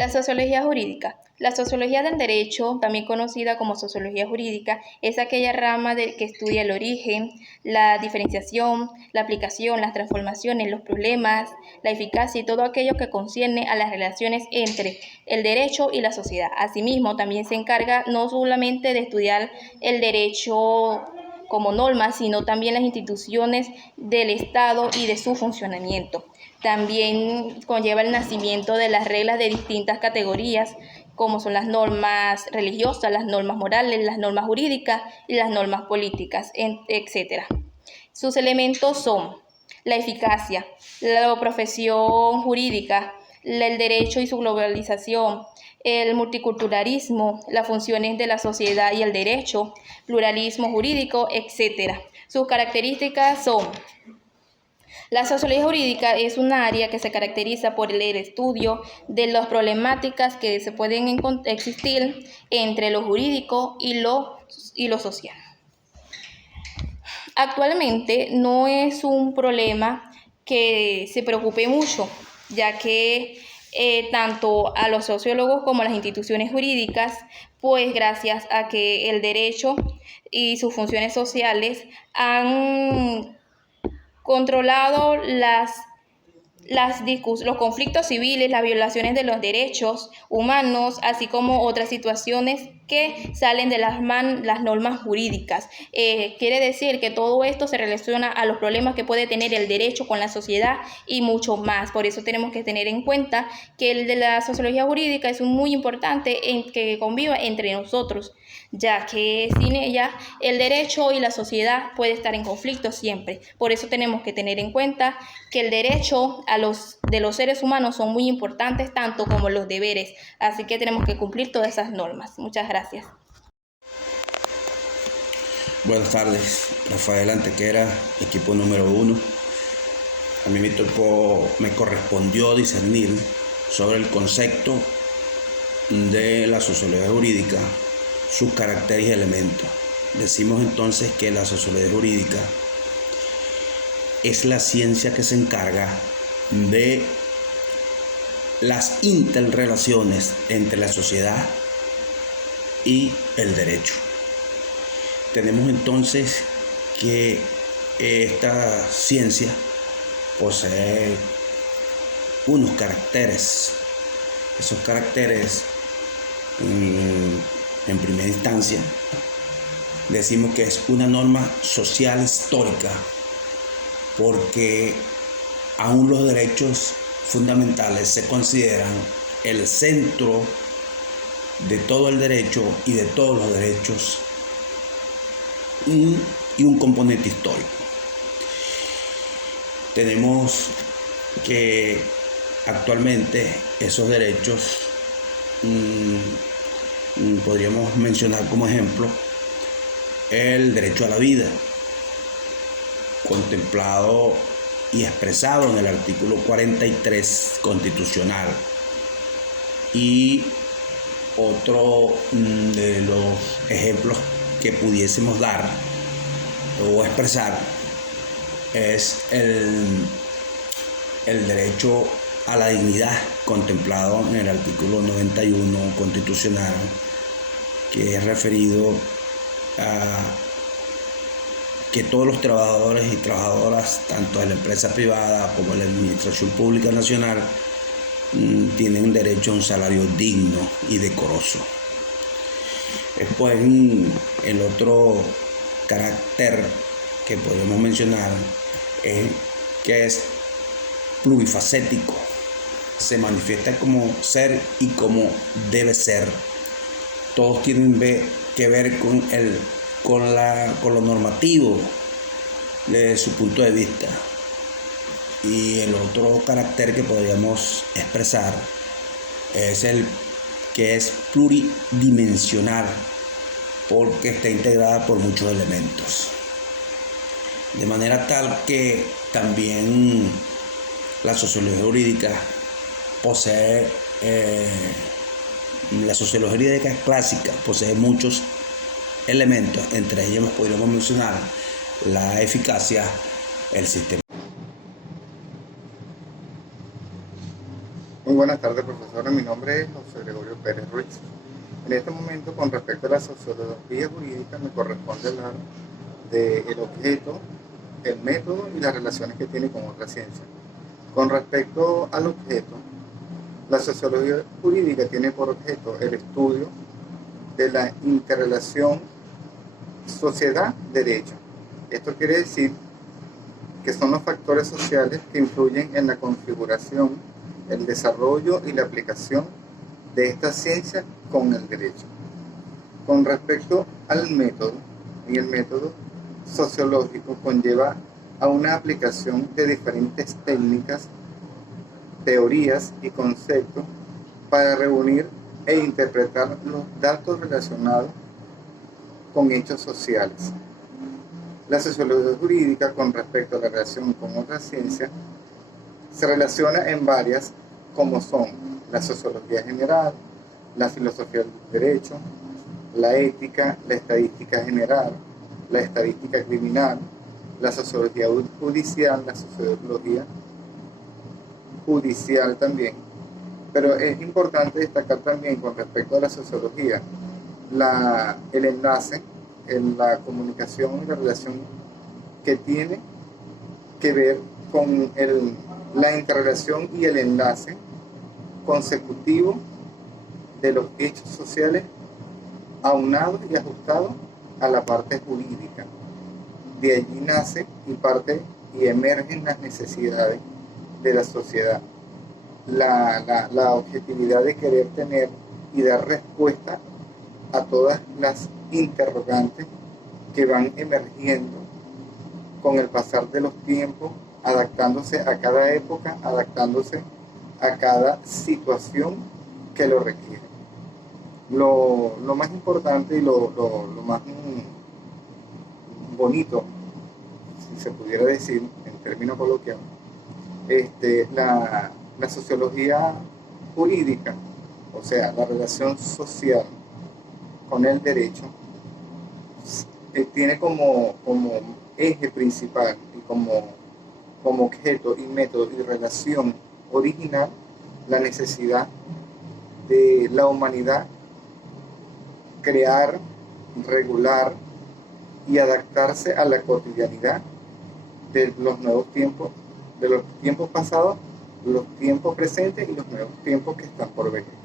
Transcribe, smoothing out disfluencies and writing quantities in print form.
La sociología jurídica. La sociología del derecho, también conocida como sociología jurídica, es aquella rama que estudia el origen, la diferenciación, la aplicación, las transformaciones, los problemas, la eficacia y todo aquello que concierne a las relaciones entre el derecho y la sociedad. Asimismo, también se encarga no solamente de estudiar el derecho como norma, sino también las instituciones del Estado y de su funcionamiento. También conlleva el nacimiento de las reglas de distintas categorías, como son las normas religiosas, las normas morales, las normas jurídicas y las normas políticas, etc. Sus elementos son la eficacia, la profesión jurídica, el derecho y su globalización, el multiculturalismo, las funciones de la sociedad y el derecho, pluralismo jurídico, etc. Sus características son: la sociología jurídica es un área que se caracteriza por el estudio de las problemáticas que se pueden existir entre lo jurídico y lo social. Actualmente no es un problema que se preocupe mucho, ya que tanto a los sociólogos como a las instituciones jurídicas, pues gracias a que el derecho y sus funciones sociales han controlado los conflictos civiles, las violaciones de los derechos humanos, así como otras situaciones que salen de las normas jurídicas. Quiere decir que todo esto se relaciona a los problemas que puede tener el derecho con la sociedad y mucho más. Por eso tenemos que tener en cuenta que el de la sociología jurídica es muy importante en que conviva entre nosotros, ya que sin ella el derecho y la sociedad puede estar en conflicto siempre. Por eso tenemos que tener en cuenta que el derecho de los seres humanos son muy importantes, tanto como los deberes. Así que tenemos que cumplir todas esas normas. Muchas gracias. Buenas tardes, Rafael Antequera, equipo número 1. A mí me correspondió discernir sobre el concepto de la sociología jurídica, sus caracteres y elementos. Decimos entonces que la sociología jurídica es la ciencia que se encarga de las interrelaciones entre la sociedad y el derecho. Tenemos entonces que esta ciencia posee unos caracteres. Esos caracteres, en primera instancia, decimos que es una norma social histórica, porque aún los derechos fundamentales se consideran el centro de todo el derecho y de todos los derechos, y un componente histórico. Tenemos que actualmente esos derechos podríamos mencionar como ejemplo el derecho a la vida, contemplado y expresado en el artículo 43 constitucional, y otro de los ejemplos que pudiésemos dar o expresar es el derecho a la dignidad, contemplado en el artículo 91 constitucional, que es referido a que todos los trabajadores y trabajadoras, tanto de la empresa privada como de la administración pública nacional, tienen derecho a un salario digno y decoroso. Después, el otro carácter que podemos mencionar es que es plurifacético, se manifiesta como ser y como debe ser. Todos tienen que ver con lo normativo desde su punto de vista. Y el otro carácter que podríamos expresar es el que es pluridimensional, porque está integrada por muchos elementos. De manera tal que también la sociología jurídica posee, la sociología jurídica clásica posee muchos elementos, entre ellos podríamos mencionar la eficacia, el sistema. Muy buenas tardes, profesora. Mi nombre es José Gregorio Pérez Ruiz. En este momento, con respecto a la sociología jurídica, me corresponde hablar del objeto, el método y las relaciones que tiene con otra ciencia. Con respecto al objeto, la sociología jurídica tiene por objeto el estudio de la interrelación sociedad-derecho. Esto quiere decir que son los factores sociales que influyen en la configuración, el desarrollo y la aplicación de esta ciencia con el derecho. Con respecto al método, el método sociológico conlleva a una aplicación de diferentes técnicas, teorías y conceptos para reunir e interpretar los datos relacionados con hechos sociales. La sociología jurídica, con respecto a la relación con otras ciencias, se relaciona en varias, como son la sociología general, la filosofía del derecho, la ética, la estadística general, la estadística criminal, la sociología judicial, la sociología judicial también. Pero es importante destacar también con respecto a la sociología el enlace en la comunicación y la relación que tiene que ver con la interrelación y el enlace consecutivo de los hechos sociales aunados y ajustados a la parte jurídica. De allí nace y parte y emergen las necesidades de la sociedad. La objetividad de querer tener y dar respuesta a todas las interrogantes que van emergiendo con el pasar de los tiempos, adaptándose a cada época, adaptándose a cada situación que lo requiere. Lo más importante y lo más bonito, si se pudiera decir en términos coloquiales, la sociología jurídica, o sea, la relación social con el derecho, tiene como eje principal y como objeto y método y relación original la necesidad de la humanidad crear, regular y adaptarse a la cotidianidad de los nuevos tiempos, de los tiempos pasados, los tiempos presentes y los nuevos tiempos que están por venir.